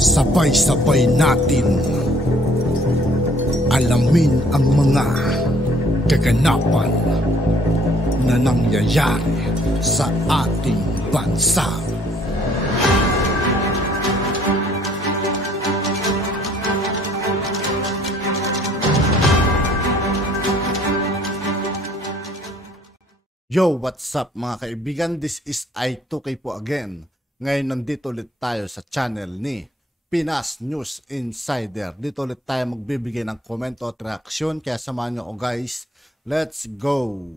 Sabay-sabay natin alamin ang mga kaganapan na nangyayari sa ating bansa. Yo, what's up mga kaibigan? This is I2K po again. Ngayon nandito ulit tayo sa channel ni Pinas News Insider. Dito ulit tayo magbibigay ng komento at reaksyon. Kaya samahan nyo ako guys. Let's go!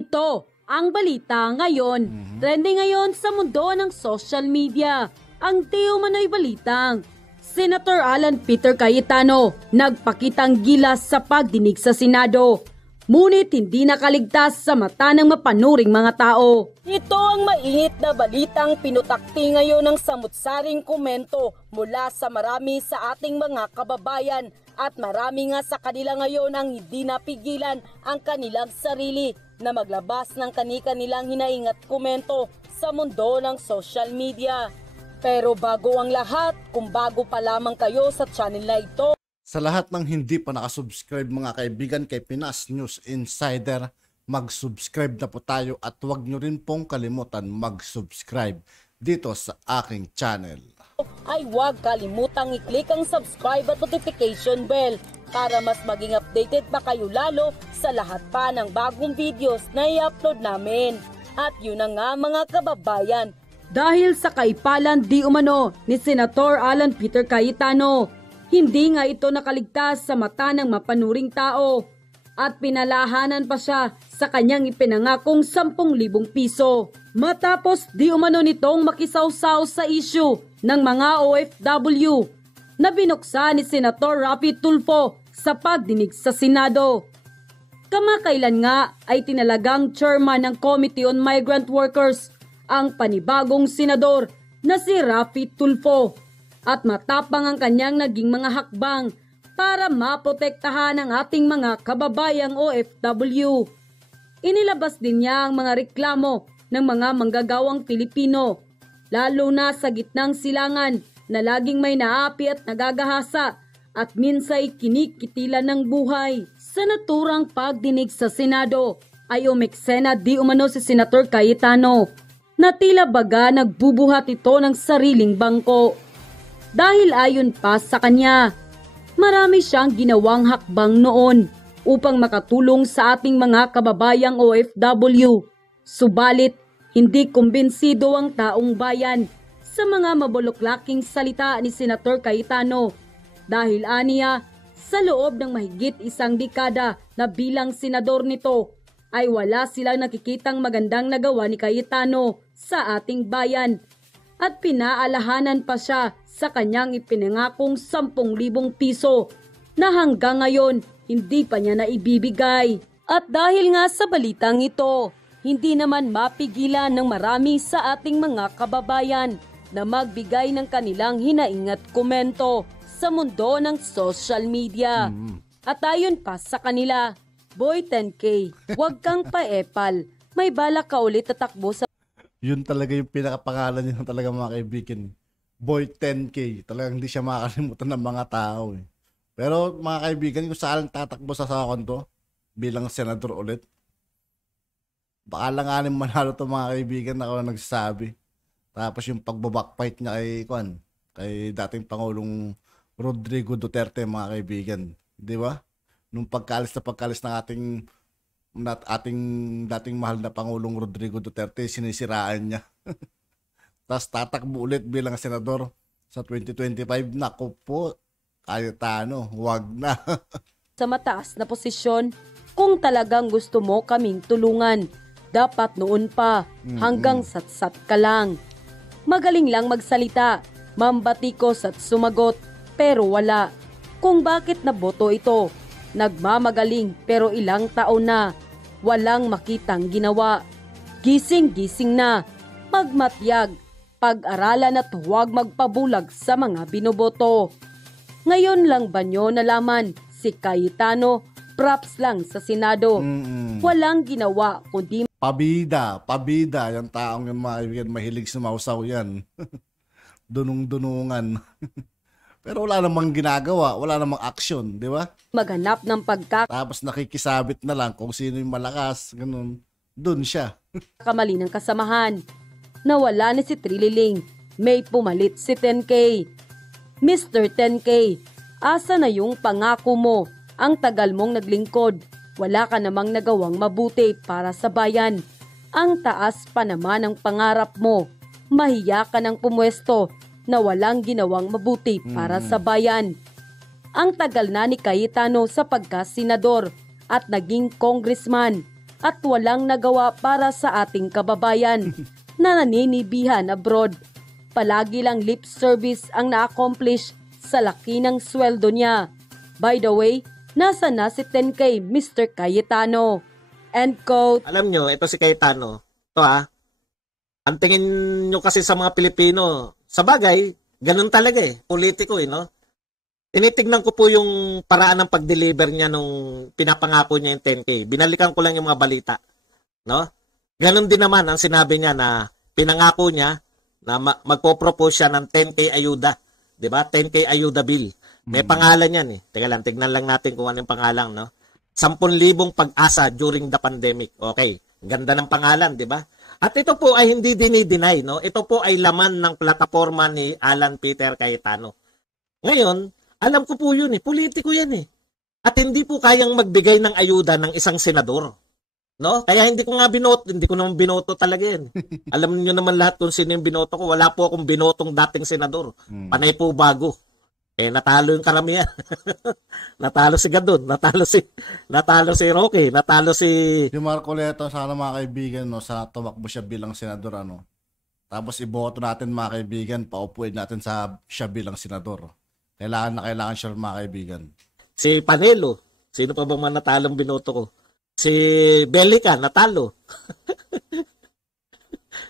Ito ang balita ngayon. Trending ngayon sa mundo ng social media. Ang di umano'y balitang Senator Alan Peter Cayetano nagpakitang gilas sa pagdinig sa Senado. Ngunit hindi nakaligtas sa mata ng mapanuring mga tao. Ito ang mainit na balitang pinutakti ngayon ng samutsaring komento mula sa marami sa ating mga kababayan at marami nga sa kanila ngayon ang hindi napigilan ang kanilang sarili na maglabas ng kani-kanilang hinaing at komento sa mundo ng social media. Pero bago ang lahat, kung bago pa lamang kayo sa channel na ito, sa lahat ng hindi pa nakasubscribe mga kaibigan kay Pinas News Insider, mag-subscribe na po tayo at huwag nyo rin pong kalimutan mag-subscribe dito sa aking channel. Ay huwag kalimutang i-click ang subscribe at notification bell para mas maging updated pa kayo lalo sa lahat pa ng bagong videos na i-upload namin. At yun na nga mga kababayan, dahil sa kaipalan di umano ni Senator Alan Peter Cayetano, hindi nga ito nakaligtas sa mata ng mapanuring tao at pinalahanan pa siya sa kanyang ipinangakong 10,000 piso. Matapos di umano nitong makisawsaw sa issue ng mga OFW na binuksan ni Senator Raffy Tulfo sa pagdinig sa Senado. Kamakailan nga ay tinalagang chairman ng Committee on Migrant Workers ang panibagong senador na si Raffy Tulfo. At matapang ang kanyang naging mga hakbang para maprotektahan ang ating mga kababayang OFW. Inilabas din niya ang mga reklamo ng mga manggagawang Pilipino, lalo na sa gitnang silangan na laging may naapi at nagagahasa at minsay kinikitilan ng buhay. Sa naturang pagdinig sa Senado ay umeksena di umano si Senator Cayetano na tila baga nagbubuhat ito ng sariling bangko. Dahil ayon pa sa kanya, marami siyang ginawang hakbang noon upang makatulong sa ating mga kababayang OFW. Subalit, hindi kumbinsido ang taong bayan sa mga mabuluklaking salita ni Senator Cayetano dahil aniya sa loob ng mahigit 1 dekada na bilang senador nito ay wala silang nakikitang magandang nagawa ni Cayetano sa ating bayan at pinaalahanan pa siya sa kanyang ipinangakong 10,000 piso na hanggang ngayon hindi pa niya naibibigay. At dahil nga sa balitang ito, hindi naman mapigilan ng marami sa ating mga kababayan na magbigay ng kanilang hinaing at komento sa mundo ng social media. At ayon pa sa kanila, Boy 10K, huwag kang paepal, may balak ka ulit tatakbo sa... Yun talaga yung pinakapangalan niya talaga mga kaibigan. Boy 10K. Talagang hindi siya makakalimutan ng mga tao. Pero mga kaibigan, kung saan tatakbo sa sakon to bilang senador ulit, baka langanin manalo to mga kaibigan na ako na nagsasabi. Tapos yung pagbabackfight niya kay dating Pangulong Rodrigo Duterte mga kaibigan. Di ba? Nung pagkalis ng ating dating mahal na Pangulong Rodrigo Duterte, sinisiraan niya. Tapos tatakbo ulit bilang senador sa 2025. Naku po, Cayetano, wag na. Sa mataas na posisyon, kung talagang gusto mo kaming tulungan, dapat noon pa, hanggang satsat ka lang. Magaling lang magsalita, mambatikos at sumagot, pero wala. Kung bakit naboto ito, nagmamagaling pero ilang taon na, walang makitang ginawa. Gising-gising na, magmatyag, pag-aralan at huwag magpabulag sa mga binoboto. Ngayon lang ba nyo nalaman si Cayetano props lang sa Senado? Walang ginawa kundi Pabida, yung taong yung mahilig sumausaw yan. dunung-dunungan. Pero wala namang ginagawa, wala namang action, di ba? Maghanap ng Tapos nakikisabit na lang kung sino yung malakas, ganun. Dun siya. pagkakamali ng kasamahan. Nawala na si Trililing, may pumalit si 10K. Mr. 10K, asa na yung pangako mo? Ang tagal mong naglingkod, wala ka namang nagawang mabuti para sa bayan. Ang taas pa naman ng pangarap mo, mahiya ka ng pumwesto na walang ginawang mabuti para sa bayan. Ang tagal na ni Cayetano sa pagka-senador at naging congressman at walang nagawa para sa ating kababayan na naninibihan abroad. Palagi lang lip service ang na-accomplish sa laki ng sweldo niya. By the way, nasa na si 10K Mr. Cayetano? End quote. Alam nyo, ito si Cayetano. Ito ang tingin nyo kasi sa mga Pilipino, sa bagay, ganun talaga politiko no? Tinitignan ko po yung paraan ng pag-deliver niya nung pinapangako niya yung 10K. Binalikan ko lang yung mga balita, no? Ganun din naman ang sinabi niya na pinangako niya na magpo-propose siya ng 10K ayuda, 'di ba? 10K ayuda bill. May pangalan yan Teka lang, tignan lang natin kung ano yung pangalan, no? 10,000 pag-asa during the pandemic. Okay, ganda ng pangalan, 'di ba? At ito po ay hindi dinideny, no? Ito po ay laman ng plataforma ni Alan Peter Cayetano. Ngayon, alam ko po yun politiko yan At hindi po kayang magbigay ng ayuda ng isang senador. No? Kaya hindi ko naman binoto talaga yan. Alam niyo naman lahat kung sino yung binoto ko. Wala po akong binotong dating senador. Panay po bago. Natalo yung karamihan. Natalo si Gadon, natalo si Roque, natalo si Yung Marcoleta, sana mga kaibigan, no, sana tumakbo siya bilang senador, Tapos iboto natin mga kaibigan, paupuin natin siya bilang senador. Kailangan siya mga kaibigan. Si Panelo, sino pa bang manatalong binoto ko? Si Belica, natalo.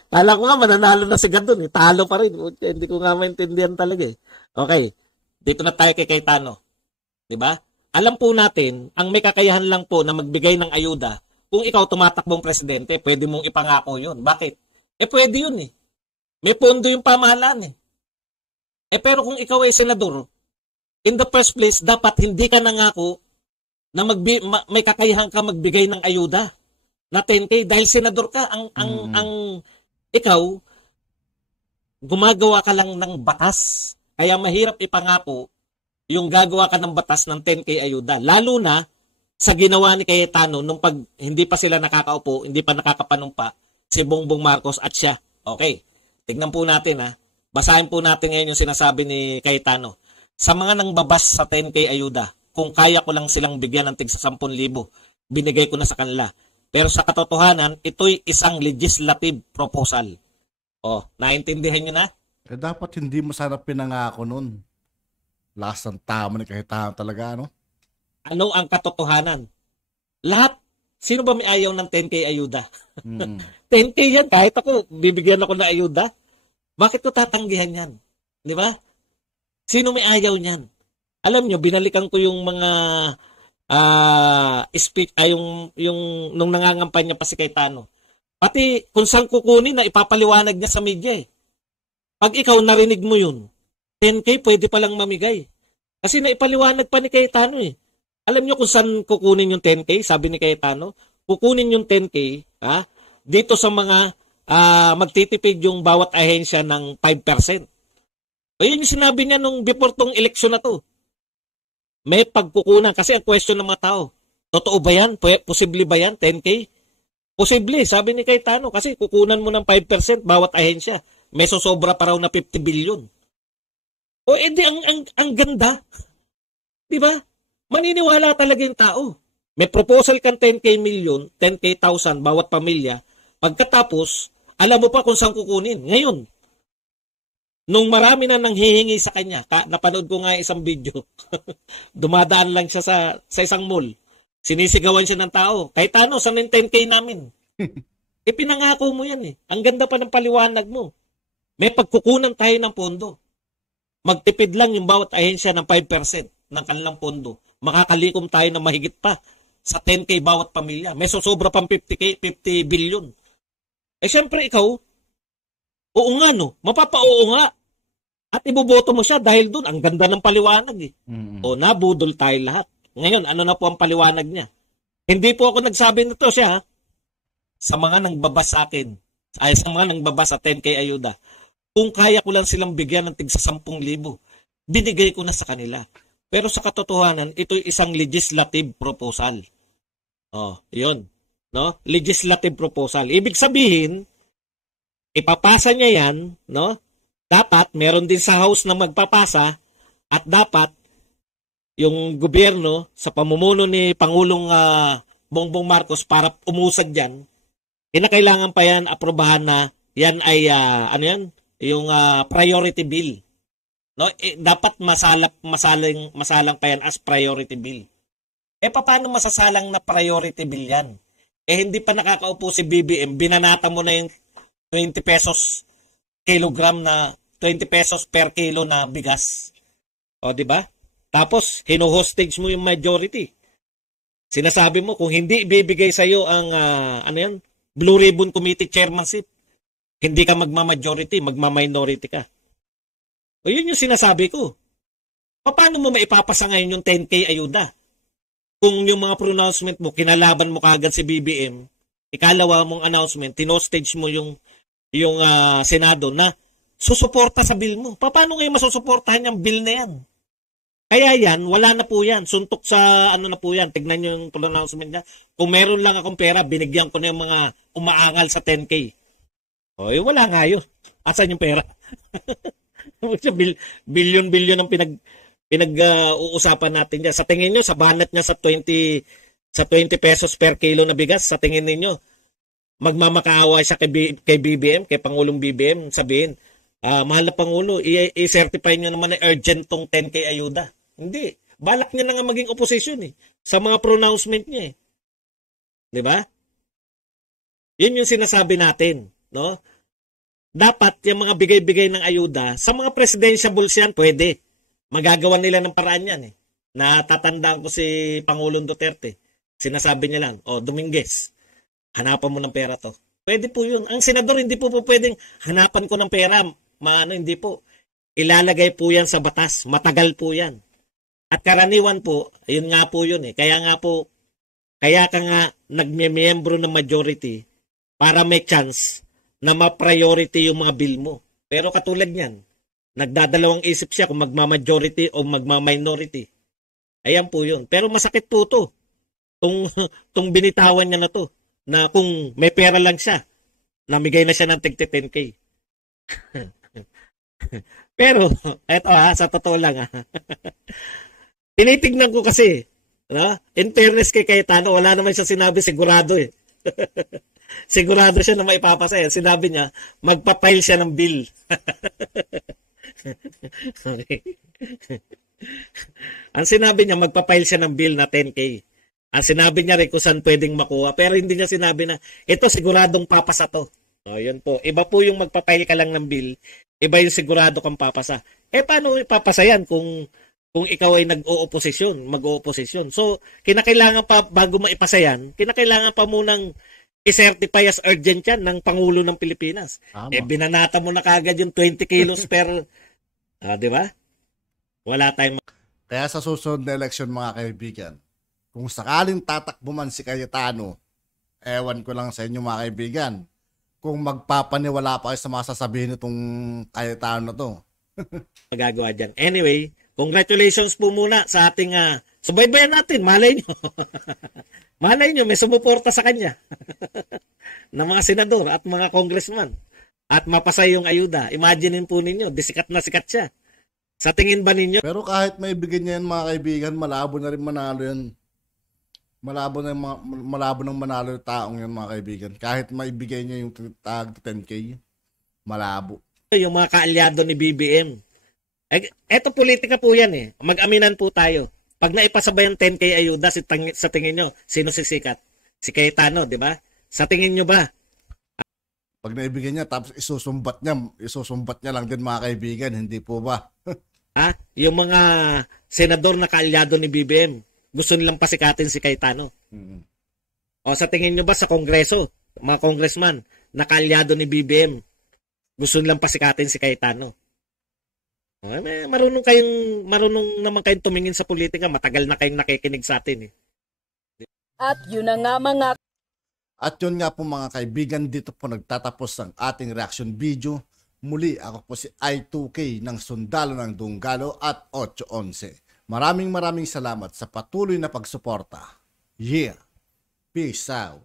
Kala ko nga mananalo na si Gadon talo pa rin. Hindi ko nga maintindihan talaga Okay. Dito na tayo kay Cayetano. 'Di ba? Alam po natin, ang may kakayahan lang po na magbigay ng ayuda, kung ikaw tumatakbong presidente, pwede mong ipangako 'yun. Bakit? Pwede 'yun May pondo yung pamahalaan pero kung ikaw ay senador, in the first place, dapat hindi ka nangako na may kakayahan ka magbigay ng ayuda na 10K dahil senador ka. Ang ikaw, gumagawa ka lang ng batas. Kaya mahirap ipangako yung gagawa ka ng batas ng 10K ayuda. Lalo na sa ginawa ni Cayetano nung hindi pa sila nakakaupo, hindi pa nakakapanumpa, si Bongbong Marcos at siya. Okay, tignan po natin Basahin po natin ngayon yung sinasabi ni Cayetano. Sa mga nangbabas sa 10K ayuda, kung kaya ko lang silang bigyan ng tig 10,000, binigay ko na sa kanila. Pero sa katotohanan, ito'y isang legislative proposal. Naintindihan nyo na? Dapat hindi mo sana pinangako nun. Lakas ng tama ni Cayetano talaga, Ano ang katotohanan? Lahat, sino ba may ayaw ng 10K ayuda? 10K yan, kahit ako, bibigyan ako ng ayuda. Bakit ko tatanggihan yan? Di ba? Sino may ayaw niyan? Alam nyo, binalikan ko yung mga speech, yung nung nangangampanya pa si Cayetano. Pati kung saan kukunin na ipapaliwanag niya sa media Pag ikaw narinig mo yun, 10K pwede palang mamigay. Kasi naipaliwanag pa ni Cayetano Alam nyo kung saan kukunin yung 10K? Sabi ni Cayetano, kukunin yung 10K dito sa mga magtitipid yung bawat ahensya ng 5%. Ayun yung sinabi niya nung before tong eleksyon na to. May pagkukunan. Kasi ang question ng mga tao, totoo ba yan? Posible ba yan? 10K? Posible, sabi ni Cayetano. Kasi kukunan mo ng 5% bawat ahensya. May sosobra pa raw na 50 billion. Edi ang ganda. Di ba? Maniniwala talaga yung tao. May proposal kang 10K million, 10K thousand bawat pamilya. Pagkatapos, alam mo pa kung saan kukunin. Ngayon, nung marami na nanghihingi sa kanya, napanood ko nga isang video, dumadaan lang siya sa isang mall. Sinisigawan siya ng tao. Cayetano, saan yung 10K namin? Pinangako mo yan Ang ganda pa ng paliwanag mo. May pagkukunan tayo ng pondo. Magtipid lang yung bawat ahensya ng 5% ng kanilang pondo. Makakalikom tayo na mahigit pa sa 10K bawat pamilya. May sosobra pang 50 billion. Siyempre ikaw, oo nga Mapapa-oo nga. At iboboto mo siya dahil doon, ang ganda ng paliwanag eh. Mm-mm. O nabudol tayo lahat. Ngayon, ano na po ang paliwanag niya? Hindi po ako nagsabi nito siya, ha? Sa mga nangbabas sa akin, ay sa mga nangbabas sa 10K ayuda, kung kaya ko lang silang bigyan ng tigsa 10,000, binigay ko na sa kanila. Pero sa katotohanan, ito'y isang legislative proposal. Oh, yun. No? Legislative proposal. Ibig sabihin, ipapasa niya yan, no? Dapat, meron din sa House na magpapasa at dapat yung gobyerno sa pamumuno ni Pangulong Bongbong Marcos para umusad dyan, kinakailangan pa yan aprobahan na yan ay, ano yan, yung priority bill. No? Dapat masalang pa yan as priority bill. Paano masasalang na priority bill yan? Hindi pa nakakaupo si BBM, binanata mo na yung 20 pesos kilogram na 20 pesos per kilo na bigas. O, di ba? Tapos, hino-hostage mo yung majority. Sinasabi mo, kung hindi ibibigay sa'yo ang, ano yan, Blue Ribbon Committee chairmanship, hindi ka magma-majority, magma-minority ka. O, yun yung sinasabi ko. Paano mo maipapasa ngayon yung 10K ayuda? Kung yung mga pronouncement mo, kinalaban mo kagad si BBM, ikalawa mong announcement, tinostage mo yung Senado na susuporta sa bill mo. Paano ngayon masusuportahan yung bill na yan? Kaya yan, wala na po yan. Suntok sa ano na po yan. Tignan nyo yung pronouncement niya. Kung meron lang akong pera, binigyan ko na yung mga umaangal sa 10K. O, wala nga yun. Asan yung pera? Bilyon-bilyon ang pinag-uusapan natin dyan. Sa tingin nyo, sa banat niya sa 20 pesos per kilo na bigas, sa tingin ninyo, magmamakaawa siya kay BBM, kay Pangulong BBM, sabihin, mahal na Pangulo, i-certify nyo naman na urgent tong 10K ayuda. Hindi. Balak niya na nga maging opposition eh. Sa mga pronouncement niya eh. Di ba? Yun yung sinasabi natin. No? Dapat yung mga bigay-bigay ng ayuda, sa mga presidentiables yan, pwede. Magagawa nila ng paraan yan eh. Natatandaan ko si Pangulong Duterte. Sinasabi niya lang, Dominguez, hanapan mo ng pera to. Pwede po yun. Ang senador, hindi po pwedeng hanapan ko ng pera. Hindi po. Ilalagay po yan sa batas. Matagal po yan. At karaniwan po, yun nga po yun eh. Kaya ka nga nagmiyembro ng majority para may chance na ma-priority yung mga bill mo. Pero katulad niyan, nagdadalawang isip siya kung magma-majority o magma-minority. Ayan po yun. Pero masakit po to. Tung binitawan niya na to. Na kung may pera lang siya, namigay na siya ng tig 10K. Pero, eto sa totoo lang tinitignan ko kasi, no? In fairness kay Cayetano, wala naman siya sinabi, sigurado eh. Sigurado siya na maipapasa yan. Sinabi niya, magpapile siya ng bill. Ang sinabi niya, magpapile siya ng bill na 10K. Ang sinabi niya rin kung saan pwedeng makuha. Pero hindi niya sinabi na, ito siguradong papasa to. O, yun po. Iba po yung magpapile ka lang ng bill. Iba yung sigurado kang papasa. Paano ipapasa yan kung ikaw ay mag-o-oposisyon? So, kinakailangan pa, bago maipasa yan, kinakailangan pa munang i-certify as urgent yan ng Pangulo ng Pilipinas. Binanata mo na kagad yung 20 kilos per, di ba? Wala tayong... Kaya sa susunod na election, mga kaibigan, kung sakaling tatakbo man si Cayetano, ewan ko lang sa inyo mga kaibigan, kung magpapaniwala pa kayo sa mga sasabihin nitong Cayetano na to. Magagawa dyan. Anyway, congratulations po muna sa ating, subaybayan natin, malay nyo. Malay nyo, may sumuporta sa kanya. ng mga senador at mga congressman. At mapasa yung ayuda. Imaginein po ninyo, sikat na sikat siya. Sa tingin ba ninyo? Pero kahit may bigyan niya yan mga kaibigan, malabo na rin manalo yan. Malabo nang manalo yung taong yan mga kaibigan. Kahit maibigay niya yung tag 10K, malabo. Yung mga kaalyado ni BBM. Eto politika po yan eh. Mag-aminan po tayo. Pag naipasa ba yung 10K ayuda, sa tingin nyo, sino sisikat? Si Cayetano, di ba? Sa tingin nyo ba? Pag naibigay niya, tapos isusumbat niya lang din mga kaibigan, hindi po ba? Yung mga senador na kaalyado ni BBM, gusto nilang pasikatin si Cayetano. Mm-hmm. O sa tingin nyo ba sa Kongreso, mga congressman na kaalyado ni BBM, gusto nilang pasikatin si Cayetano? Marunong naman kayong tumingin sa politika. Matagal na kayong nakikinig sa atin eh. At yun na nga mga At yun nga po mga kaibigan, dito po nagtatapos ang ating reaction video. Muli ako po si I2K ng Sundalo ng Dunggalo at 811. Maraming salamat sa patuloy na pagsuporta. Yeah! Peace out!